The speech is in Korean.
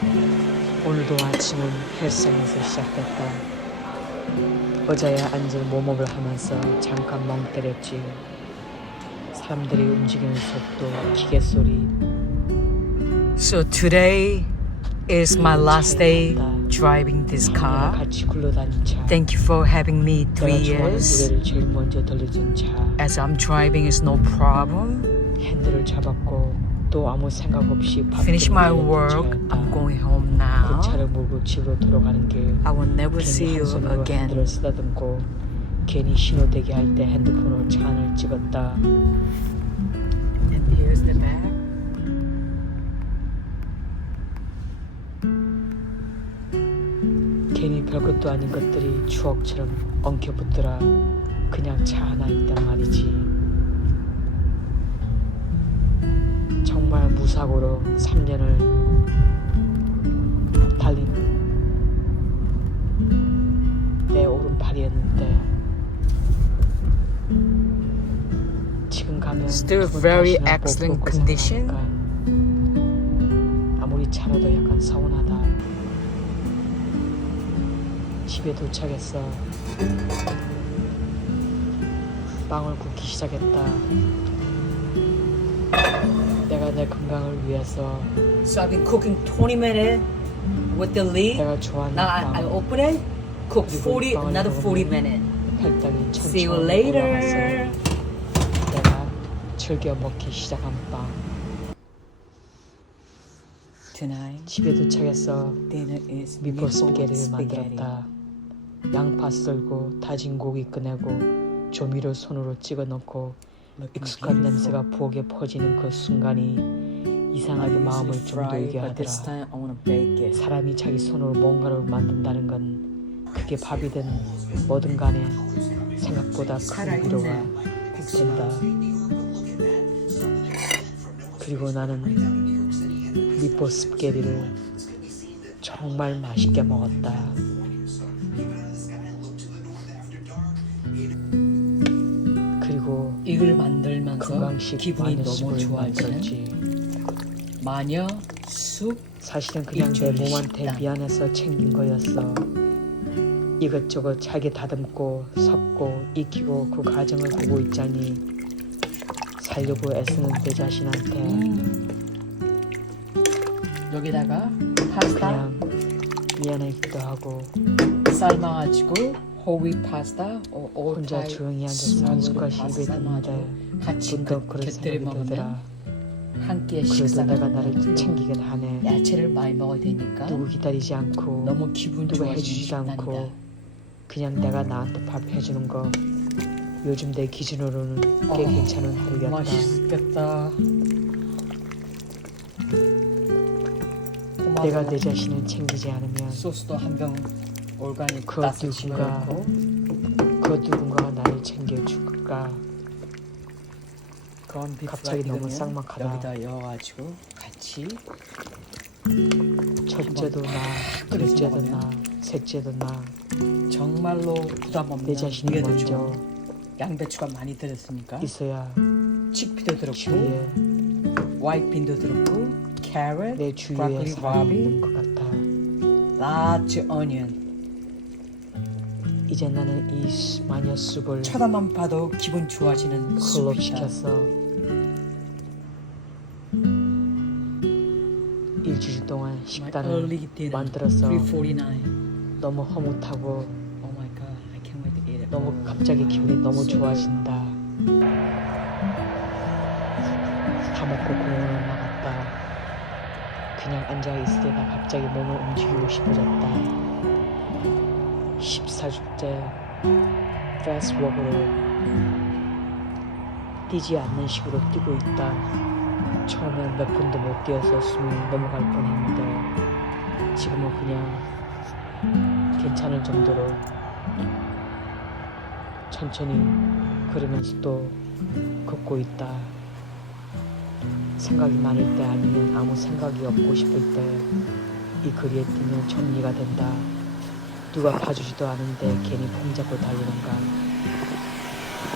오늘도 아침은 헬스장에서 시작됐다. 의자에 앉은 모험을 하면서 잠깐 멍 때렸지. 사람들이 움직이는 속도, 기계 소리. So today is my last day driving this 아. car. Thank you for having me three years. As I'm driving, it's no problem. 핸들을 잡았고 또 아무 생각 없이 Finish my work. I'm going home 그 now. 차를 몰고 집으로 돌아가는 길. I will never see you again. 핸들을 쓰다듬고 괜히 신호대기 할 때 핸드폰으로 차 안을 찍었다. And here's the back. 괜히 별것도 아닌 것들이 추억처럼 엉켜붙더라. 그냥 차 하나 있단 말이지. 사고로 3년을 달리는 내 오른팔이었는데 지금 가면 Still very excellent condition. 아무리 차라도 약간 서운하다. 집에 도착했어. 빵을 굽기 시작했다. 내 건강을 위해서 So I've been cooking 20 minutes with the lead. 내가 좋아하는 Now I, I 빵 open it, cook 그리고 40, 빵을 another 40 먹으면 minutes. 팔당이 See you 천천히 올라가서 later. 내가 즐겨 먹기 시작한 빵. Tonight, 집에 도착했어. dinner is 미포 spaghetti. 만들었다. 양파 썰고 다진 고기 꺼내고 조미료 손으로 찍어 넣고 익숙한. 냄새가 부엌에 퍼지는 그 순간이 이상하게 마음을 좀 this 하더라. 사람이 자기 손으로 뭔가를 만든다는 건 그게 밥이든 뭐든 간에 생각보다 큰 위로가 된다. 그리고 나는 미포 스파게티를 정말 맛있게 먹었다. 이걸 만들면서 기분이 너무 좋아지는. 마녀 숲 사실은 그냥 내 몸한테 식단. 미안해서 챙긴 거였어. 이것저것 잘게 다듬고 섞고 익히고 그 과정을 보고 있자니 살려고 애쓰는 내 자신한테 음. 여기다가 파스타 그냥 미안하기도 하고 삶아가지고 어, 오, 혼자 조용히 앉아서 한 숟갈씩 입에 듣는데 같이 문득 그 그런 곁들여 생각이 먹으면 들더라. 그래도 식사가 내가 나를 챙기긴 하네. 야채를 많이 먹어야 되니까 누구 기다리지 않고 너무 기분 누가 좋아지는 해주지도 않고 식단이다. 그냥 내가 나한테 밥 해주는 거 요즘 내 기준으로는 꽤 어, 괜찮은 하루였다. 맛있겠다. 내가 내 자신을 챙기지 않으면 소스도 한병 올가닉 그 따서 누군가 집어넣고. 그 누군가가 나를 챙겨줄까? 그런 비프가 갑자기 너무 익으면 쌍막하다. 여기다 넣어가지고 같이 첫째도 나 끓여서 둘째도 먹으면 나 셋째도 나. 내 정말로 부담 없는 자신이 위에도 먼저 좋은 양배추가 많이 들었으니까 있어야 칙피도 들었고 주위에 와이트빈도 들었고 캐럿, 내 주위에 브로콜리, 사람이 바비, 있는 것 같아 라츠 어니언 이제 나는 이 수- 마녀 숲을 쳐다만 봐도 기분 좋아지는 클럽 숲이다. 시켰어 일주일 동안 My 식단을 early dinner, 만들어서 349. 너무 허무하고 Oh my god, I can't wait to eat it. 너무 갑자기 기분이 너무 좋아진다. 다 먹고 공원을 나갔다. 그냥 앉아 있으다가 갑자기 몸을 움직이고 싶어졌다. 14주째 패스워크로 뛰지 않는 식으로 뛰고 있다. 처음엔 몇 분도 못 뛰어서 숨이 넘어갈 뻔했는데 지금은 그냥 괜찮을 정도로 천천히 걸으면서 또 걷고 있다. 생각이 많을 때 아니면 아무 생각이 없고 싶을 때 이 거리에 뛰면 정리가 된다. 누가 봐주지도 않은데 괜히 폼 잡고 달리는가.